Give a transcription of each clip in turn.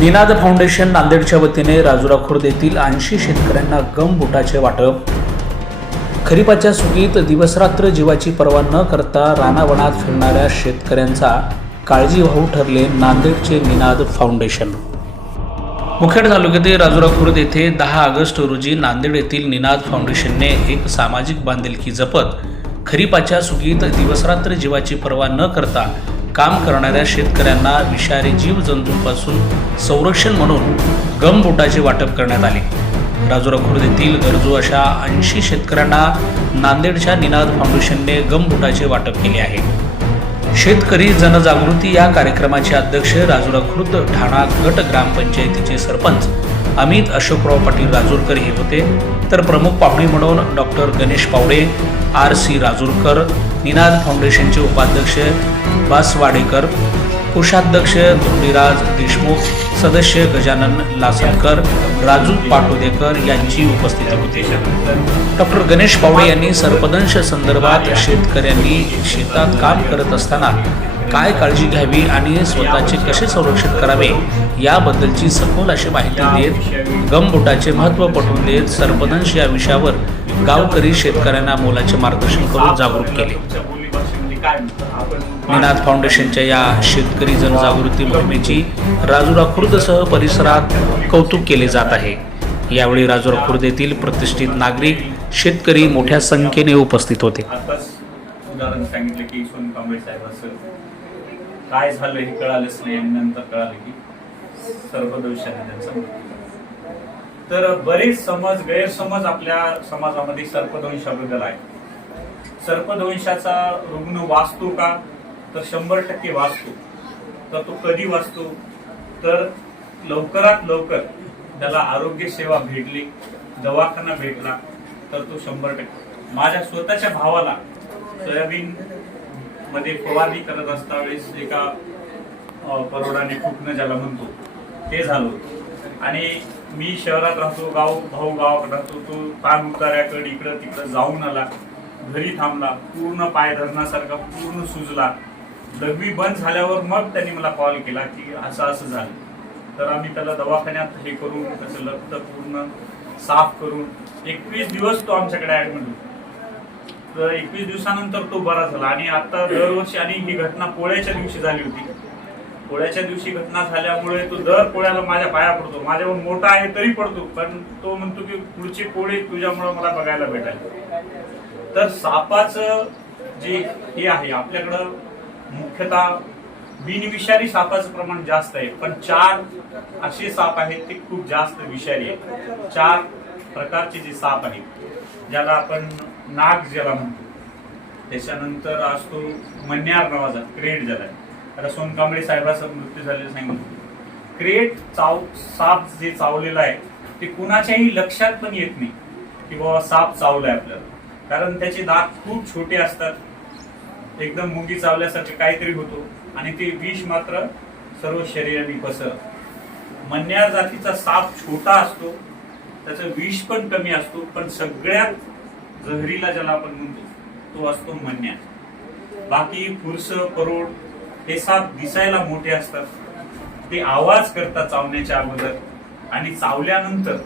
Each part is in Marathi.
निनाद फाउंडेशन नांदेडच्या वतीने राजुरा खुर्द येथील ऐंशी शेतकऱ्यांना गम बुटाचे वाटप. खरीपाच्या सुगीत दिवसरात्र जीवाची पर्वा न करता रानावनात फिरणाऱ्या शेतकऱ्यांचा काळजीभाऊ ठरले नांदेडचे निनाद फाउंडेशन. मुखेड तालुक्यातील राजुरा खुर्द येथे दहा ऑगस्ट रोजी नांदेड येथील निनाद फाउंडेशनने एक सामाजिक बांधिलकी जपत खरीपाच्या सुगीत दिवसरात्र जीवाची पर्वा न करता काम करणाऱ्या शेतकऱ्यांना विषारी जीवजंतूंपासून संरक्षण म्हणून गम बोटाचे वाटप करण्यात आले. राजुरा खुर्द येथील गरजू अशा ऐंशी शेतकऱ्यांना नांदेडच्या निनाद फाउंडेशनने गमबोटाचे वाटप केले आहे. शेतकरी जनजागृती या कार्यक्रमाचे अध्यक्ष राजुरा खुर्द ठाणा गट ग्रामपंचायतीचे सरपंच अमित अशोकराव पाटील राजूरकर हे होते. तर प्रमुख पाहुणे म्हणून doctor Ganesh Pawade R C Rajurkar Ninad फाउंडेशनचे उपाध्यक्ष बासवाडेकर कोषाध्यक्ष धोंडीराज देशमुख सदस्य गजानन लासलकर राजू पाटोदेकर यांची उपस्थिती होती. डॉक्टर गणेश पावडे यांनी सर्पदंश संदर्भात शेतकऱ्यांनी शेतात काम करत असताना काय काळजी घ्यावी आणि स्वतःचे कसे संरक्षण करावे याबद्दलची सखोल अशी माहिती देत गमबोटाचे महत्त्व पटवून देत सर्पदंश या विषयावर गावकरी शेतकऱ्यांना मोलाचे मार्गदर्शन करून जागरूक केले. निनाद फाउंडेशनच्या या शेतकरी जनजागृती मोहिमेची राजुरा खुर्दसह परिसरात कौतुक केले जात आहे. यावेळी राजुरा खुर्द येथील प्रतिष्ठित नागरिक शेतकरी मोठ्या संख्येने उपस्थित होते. उदाहरण सांगितलं की सोन कांबळे साहेब असं. काय झालं हे कळालंच नाही आणि नंतर कळालं की सर्पदोषाने त्यांचा मृत्यू. तर बरेच समज गैरसमज आपल्या समाजामध्ये सर्पदंशाबद्दल आहे सर्पदंशाचा रुग्ण वाचतो का? तर शंभर टक्के वाचतो. तर तो कधी वाचतो? तर लवकरात लवकर त्याला आरोग्य सेवा भेटली दवाखाना भेटला तर तो शंभर टक्के. माझ्या स्वतःच्या भावाला सोयाबीन मध्ये फवारणी करत असता वेळेस एका परोडाने फुटणं ज्याला म्हणतो ते झालं आणि मी शहरात राहतो गाव भाऊ गावाकडे राहतो तो पान उतार्याकडे इकडं तिकडं जाऊन आला. घरी थांबला पूर्ण पाय धरण्यासारखा पूर्ण सुजला. दगवी बंद झाल्यावर मग त्यांनी मला कॉल केला की असं असं झालं. तर आम्ही त्याला दवाखान्यात हे करून त्याचं रक्त पूर्ण साफ करून एकवीस दिवस तो आमच्याकडे ऍडमिट होता. तर एकवीस दिवसानंतर तो बरा झाला. आणि आता दरवर्षी आणि ही घटना पोळ्याच्या दिवशी झाली होती. पोळ्याच्या दिवशी घटना झाल्यामुळे तो दर पोळ्याला माझ्या पाया पडतो. माझ्यावर मोठा आहे तरी पडतो पण तो म्हणतो की पुढची पोळी तुझ्यामुळे मला बघायला भेटायला. तर सापाचं जे हे आहे आपल्याकडं मुख्यतः बिनविषारी सापाचं प्रमाण जास्त आहे. पण चार असे साप आहेत ते खूप जास्त विषारी आहेत. चार प्रकारचे जे साप आहेत ज्याला आपण नाग ज्याला म्हणतो. त्याच्यानंतर असतो मन्यार नावाचा क्रेट ज्याला आहे. आता सोनकांबळे साहेबाचा मृत्यू झालेला सांगितलं. क्रेट चाव साप जे चावलेला आहे ते कुणाच्याही लक्षात पण येत नाही की बाबा साप चावलाय आपल्याला. कारण त्याचे दात खूप छोटे असतात. एकदम मुंगी चावल्यासारखे काहीतरी होतो. आणि ते विष मात्र सर्व शरीराने पसरत. मन्या जातीचा साप छोटा असतो. त्याचं विष पण कमी असतो. पण सगळ्यात जहरीला ज्याला आपण म्हणतो तो असतो मन्या बाकी फुरस परोड हे साप दिसायला मोठे असतात. ते आवाज करतात चावण्याच्या अगोदर. आणि चावल्यानंतर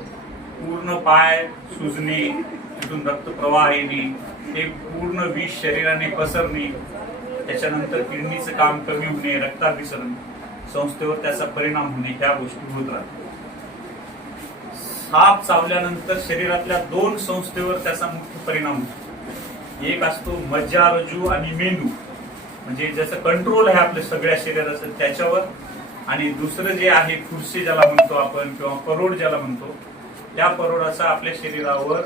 पूर्ण पाय सुजणे तिथून रक्तप्रवाह येणे ते पूर्ण विष शरीराने पसरणे त्याच्यानंतर किडनीचं काम कमी होणे रक्ताभिसरण संस्थेवर त्याचा परिणाम होणे ह्या गोष्टी होत राहतात. साप चावल्यानंतर शरीरातल्या दोन संस्थेवर त्याचा मुख्य परिणाम होतो. एक असतो मज्जारजू आणि मेंदू. म्हणजे ज्याचं कंट्रोल आहे आपल्या सगळ्या शरीराचं त्याच्यावर आणि दुसरं जे आहे खुर्शी ज्याला म्हणतो आपण किंवा परोड ज्याला म्हणतो त्या परोडाचा आपल्या शरीरावर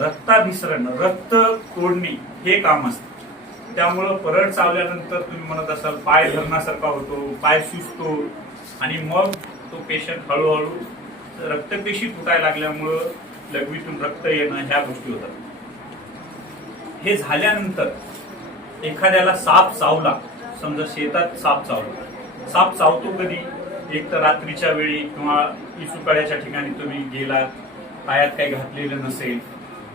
रक्ताभिसरण रक्त तोडणे हे काम असतं. त्यामुळं परड चावल्यानंतर तुम्ही म्हणत असाल पाय धरण्यासारखा होतो पाय सुजतो. आणि मग तो पेशंट हळूहळू रक्तपेशी फुटायला लागल्यामुळं लघवीतून रक्त येणं ह्या गोष्टी होतात. हे झाल्यानंतर एखाद्याला साप चावला समजा शेतात साप चावला. साप चावतो कधी? एक तर रात्रीच्या वेळी किंवा इसुकाळ्याच्या ठिकाणी तुम्ही गेलात पायात काही घातलेलं नसेल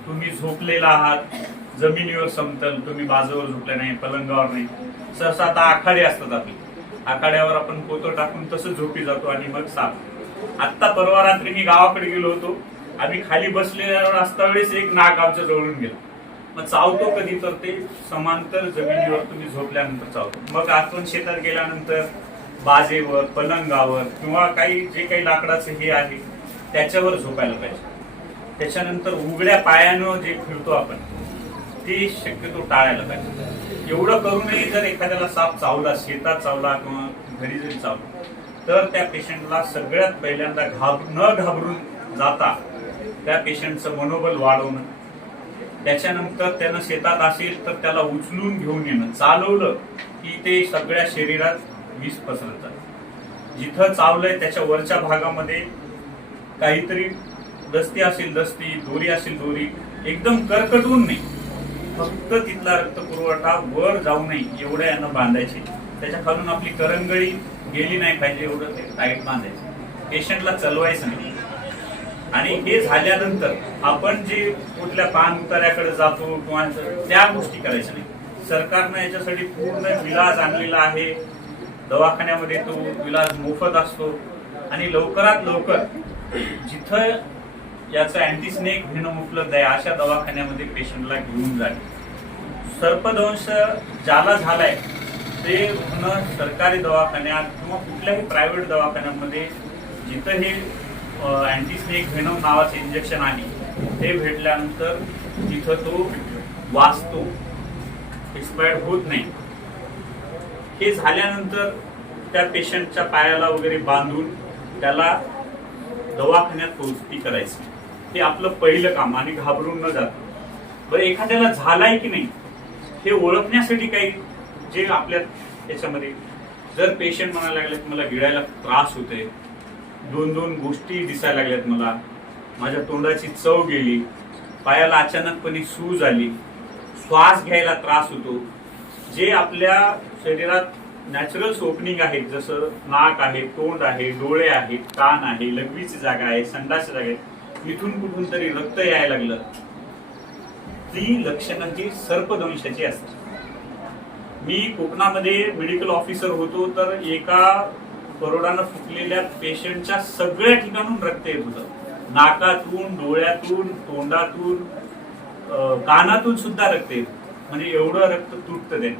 तुम्ही झोपलेला आहात जमिनीवर समतल तुम्ही बाजूवर झोपले नाही पलंगावर नाही. सहसा आता आखाडे असतात आपले. आखाड्यावर आपण पोतं टाकून तसं झोपी जातो आणि मग साप. आत्ता परवा रात्री मी गावाकडे गेलो होतो आम्ही खाली बसलेल्यावर असता वेळेस एक नाग आमच्या जवळून गेला. मग चावतो कधी तर ते समांतर जमिनीवर तुम्ही झोपल्यानंतर चावतो. मग आपण शेतात गेल्यानंतर बाजेवर पलंगावर किंवा काही जे काही लाकडाचं हे आहे त्याच्यावर झोपायला पाहिजे. त्याच्यानंतर उघड्या पायानं जे फिरतो आपण ते शक्यतो टाळायला पाहिजे. एवढं करूनही जर एखाद्याला साप चावला शेतात चावला किंवा घरी जरी चावला तर त्या पेशंटला सगळ्यात पहिल्यांदा घाब न घाबरून जाता त्या पेशंटचं मनोबल वाढवणं. त्याच्यानंतर त्यानं शेतात असेल तर त्याला उचलून घेऊन येणं. चालवलं की ते सगळ्या शरीरात वीज पसरतात. जिथं चावलंय त्याच्या वरच्या भागामध्ये काहीतरी दस्ती असेल दस्ती दोरी असेल दोरी एकदम करकटून नाही. फक्त तिथला रक्त पुरवठा वर जाऊ नये एवढं यांना बांधायचे. त्याच्या खालून आपली करंगळी गेली नाही पाहिजे एवढं ते टाईट बांधायचं. पेशंटला चलवायचं नाही. आणि हे झाल्यानंतर आपण जे कुठल्या पान उतार्याकडे जातो किंवा त्या गोष्टी करायच्या नाही. सरकारनं याच्यासाठी पूर्ण विलाज आणलेला आहे. दवाखान्यामध्ये तो विलाज मोफत असतो. आणि लवकरात लवकर जिथं याचं अँटीस्नेक व्हेनम उपलब्ध आहे. अशा दवाखान्यामध्ये पेशंटला घेऊन जाणे सर्पदंश ज्याला झालाय ते रुग्ण सरकारी दवाखान्यात किंवा कुठल्याही प्रायव्हेट दवाखान्यामध्ये जिथं हे अँटीस्नेक व्हेनम नावाचं इंजेक्शन आहे ते भेटल्यानंतर तिथं तो वाचतो. एक्सपायर्ड होत नाही. हे झाल्यानंतर त्या पेशंटच्या पायाला वगैरे बांधून त्याला दवाखान्यात पोहोचती करायची. हे आपलं पहिलं काम आणि घाबरून न जात. बरं एखाद्याला झालाय की नाही हे ओळखण्यासाठी काही जे आपल्या याच्यामध्ये जर पेशंट म्हणायला लागलेत मला गिळायला त्रास होते दोन दोन गोष्टी दिसायला लागल्यात मला. माझ्या तोंडाची चव गेली. पायाला अचानकपणे सूज आली. श्वास घ्यायला त्रास होतो. जे आपल्या शरीरात नॅचरल ओपनिंग आहेत जसं नाक आहे तोंड आहे डोळे आहेत कान आहे लघवीची जागा आहे संडाची जागा आहे इथून कुठून तरी रक्त यायला लागलं. ती लक्षणं जी सर्पदंशाची असतात. मी कोकणामध्ये मेडिकल ऑफिसर होतो तर एका करोडानं फुटलेल्या पेशंटच्या सगळ्या ठिकाणून रक्त येत होतं. नाकातून डोळ्यातून तोंडातून कानातून सुद्धा रक्त येत म्हणजे एवढं रक्त तुटतं त्यांनी.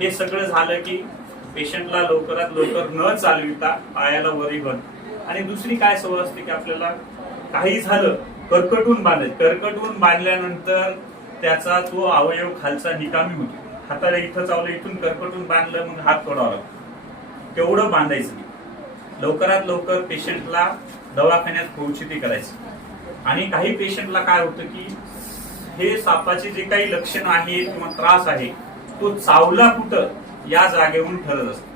हे सगळं झालं की पेशंटला लवकरात लवकर न चालविता पायाला वरी बन आणि दुसरी काय सवय असते की आपल्याला काही झालं करकटून बांधायचं करकटून बांधल्यानंतर त्याचा तो अवयव खालचा निकामी होतो. हाताला इथं चावलं इथून करकटून बांधलं मग हात तोडावा लागतो तेवढं बांधायचं. नाही लवकरात लवकर पेशंटला दवाखान्यात पोहोचिती करायचं. आणि काही पेशंटला काय होतं की हे सापाचे जे काही लक्षण आहे किंवा त्रास आहे तो चावला कुठं या जागेवरून ठरत असतो.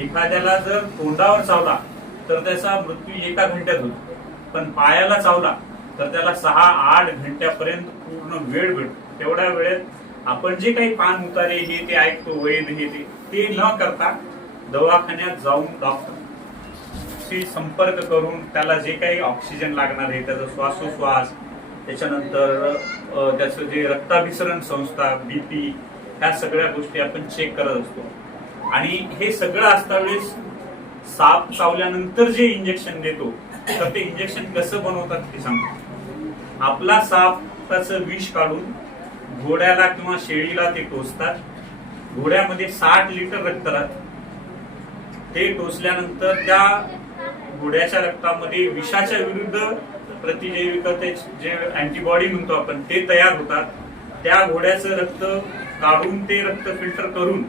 एखाद्याला जर तोंडावर चावला तर त्याचा मृत्यू एका घंट्यात होतो. पण पायाला चावला तर त्याला सहा आठ घंट्यापर्यंत पूर्ण वेळ भेटतो. तेवढ्या वेळेत आपण जे काही पान उतारे हे ते ऐकतो वैद हे ते ते न करता दवाखान्यात जाऊन डॉक्टर संपर्क करून त्याला जे काही ऑक्सिजन लागणार आहे त्याचा श्वासोश्वास त्याच्यानंतर त्याचं जे रक्ताभिसरण संस्था बीपी ह्या सगळ्या गोष्टी आपण चेक करत असतो. आणि हे सगळं असता वेळेस साप चावल्यानंतर जे इंजेक्शन देतो तर ते इंजेक्शन कसं बनवतात ते सांगतो. आपला सापाचं विष काढून घोड्याला किंवा शेळीला ते टोचतात. घोड्यामध्ये साठ लिटर रक्त राहतं. ते टोचल्यानंतर त्या घोड्याच्या रक्तामध्ये विषाच्या विरुद्ध प्रतिजैविक जे अँटीबॉडी म्हणतो आपण ते तयार होतात. त्या घोड्याचं रक्त काढून ते रक्त फिल्टर करून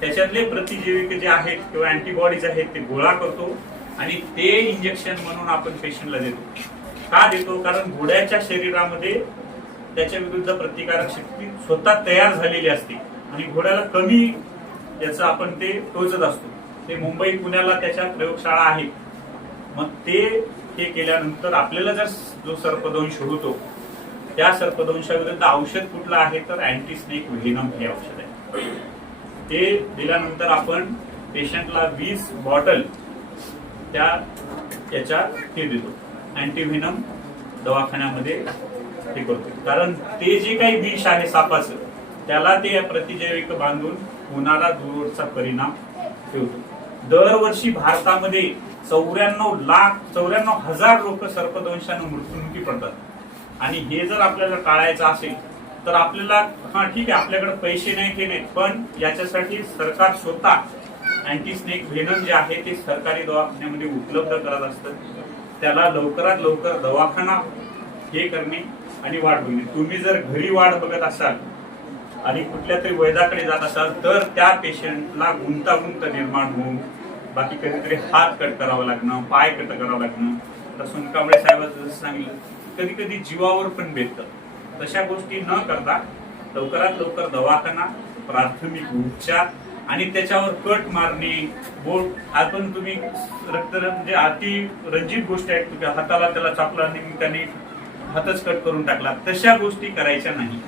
त्याच्यातले प्रतिजैविक जे आहेत किंवा अँटीबॉडीज आहेत ते गोळा करतो. आणि ते इंजेक्शन म्हणून आपण पेशंटला देतो. का देतो? कारण घोड्याच्या शरीरामध्ये त्याच्या विरुद्ध प्रतिकारक शक्ती स्वतः तयार झालेली असते. आणि घोड्याला कमी याचं आपण ते टोचत असतो. ते मुंबई पुण्याला त्याच्या प्रयोगशाळा आहेत मग ते हे केल्यानंतर आपल्याला जर जो सर्पदंश होतो त्या सर्पदंशाविरुद्ध औषध कुठलं आहे? तर अँटी स्नेक व्हेनम हे औषध आहे. ते दिल्यानंतर आपण पेशंटला वीस बॉटल त्या याच्या हे देतो. अँटीव्हिनम दवाखान्यामध्ये हे करतो. कारण ते जे काही विष आहे सापाचं त्याला ते प्रतिजैविक बांधून होणारा दूरवरचा परिणाम ठेवतो. दरवर्षी भारतामध्ये चौऱ्याण्णव लाख चौऱ्याण्णव हजार लोक सर्पदंशानं मृत्युमुखी पडतात. आणि हे जर आपल्याला टाळायचं असेल तर आपल्याला हा ठीक आहे आपल्याकडे पैसे नाही ते नाही पण याच्यासाठी सरकार स्वतः अँटी स्नेक व्हेनम जे आहे ते सरकारी दवाखान्यामध्ये उपलब्ध करत असतं त्याला लवकरात लवकर दवाखाना हे करणे आणि वाढ बघणे. तुम्ही जर घरी वाढ बघत असाल आणि कुठल्या तरी वैद्याकडे जात असाल तर त्या पेशंटला गुंतागुंत निर्माण होऊन बाकी कधीतरी हात कट करावा लागणं पाय कट करावं लागणं. तर सुनकांबळे साहेबांचं जसं सांगितलं कधी कधी जीवावर पण बेततं तशा गोष्टी न करता लवकरात लवकर दवाखाना प्राथमिक उपचार आणि त्याच्यावर कट मारणे बोट आपण तुम्ही रक्त म्हणजे अति रंजित गोष्ट आहे. तुम्ही हाताला त्याला चापला त्याने हातच कट करून टाकला. तशा गोष्टी करायच्या नाही.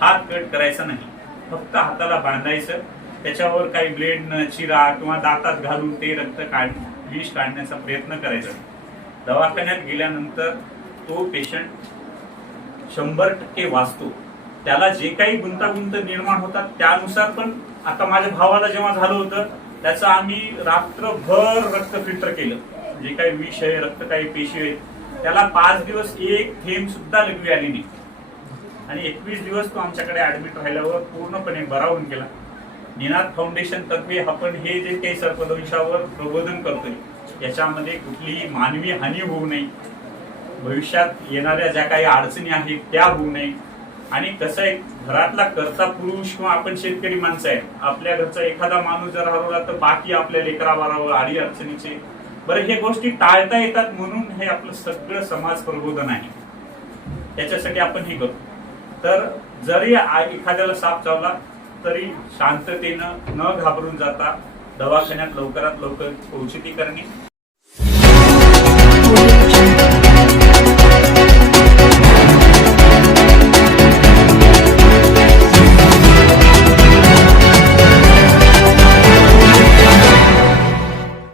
हात कट करायचा नाही. फक्त हाताला बांधायचं. त्याच्यावर काही ब्लेड चिरा किंवा दातात घालून ते रक्त काढ विष काढण्याचा प्रयत्न करायचा. दवाखान्यात गेल्यानंतर तो पेशंट शंभर टक्के वाचतो. त्याला जे काही गुंतागुंत निर्माण होतात त्यानुसार पण आता माझ्या भावाला जेव्हा झालं होतं त्याचं आम्ही रात्रभर रक्त फिल्टर केलं. जे काही विष आहे रक्त काही पेशी आहे त्याला पाच दिवस एक थेंब सुद्धा लघवी आली नाही. आणि एकवीस दिवस तो आमच्याकडे ऍडमिट राहिल्यावर पूर्णपणे बरा होऊन गेला. निनाद फाउंडेशन तर्फे आपण हे जे काही सर्पदंशावर प्रबोधन करतोय याच्यामध्ये कुठलीही मानवी हानी होऊ नये. भविष्यात येणाऱ्या ज्या काही अडचणी आहेत त्या होऊ नये. आणि कसं आहे घरातला करता पुरुष किंवा आपण शेतकरी माणसं आहे आपल्या घरचा एखादा माणूस जर हरवला तर बाकी आपल्या लेकरा बारावर आडी अडचणीचे बरं हे गोष्टी टाळता येतात म्हणून हे आपलं सगळं समाज प्रबोधन आहे. त्याच्यासाठी आपण हे करतो. तर जरी एखाद्याला साप चावला तरी शांततेनं न घाबरून जाता दवाखान्यात लवकरात लवकर औषधी करणे.